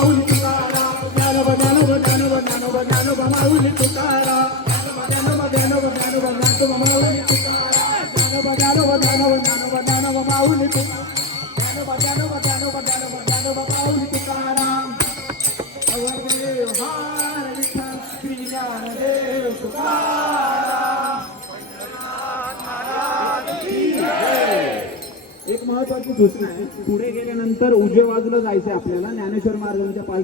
माऊली तुकाराम ज्ञानोबा ज्ञानोबा ज्ञानोबा ज्ञानोबा ज्ञानोबा माऊली तुकाराम ज्ञानोबा ज्ञानोबा ज्ञानोबा ज्ञानोबा माऊली तुकाराम ज्ञानोबा ज्ञानोबा ज्ञानोबा ज्ञानोबा ज्ञानोबा माऊली तुकाराम ज्ञानोबा ज्ञानोबा ज्ञानोबा ज्ञानोबा माऊली तुकाराम अवघे हार विठ्ठल श्री ज्ञानदेव तुकाराम। एक महत्वाची सूचना आहे, पुढे गेल्यानंतर उजव्या बाजूला जायचंय आपल्याला ज्ञानेश्वर महाराजांच्या पालखी